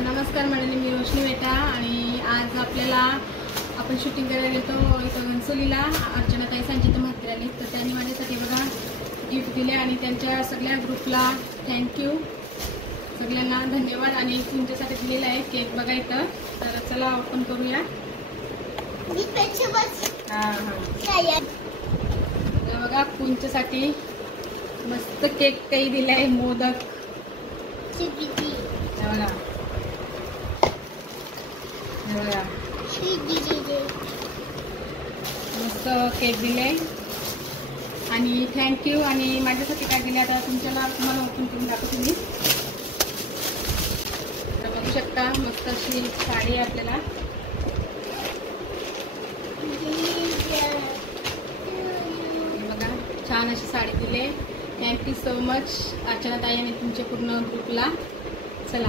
नमस्कार मंडळी, मी रोशनी वेटा आणि आज आपण शूटिंग करायला गेलो इथं घनसोलीला. अर्चनाताई सांची तर म्हात्रे आली, तर त्यांनी माझ्यासाठी बघा गिफ्ट दिले आणि त्यांच्या सगळ्या ग्रुपला थँक्यू, सगळ्यांना धन्यवाद. आणि तुमच्यासाठी दिलेला आहे केक बघा इथं. तर चला ओपन करूया. बघा तुमच्यासाठी मस्त केक काही दिलाय, मोदक बघा. मस्त केक दिले आणि थँक्यू. आणि माझ्यासाठी काय दिले आता तुम्हाला ओपन करून दाखवतो मी. तर बघू शकता मस्त अशी साडी आहे आपल्याला. बघा छान अशी साडी दिली. थँक्यू सो मच अर्चनाताई आणि तुमच्या पूर्ण ग्रुपला. चला.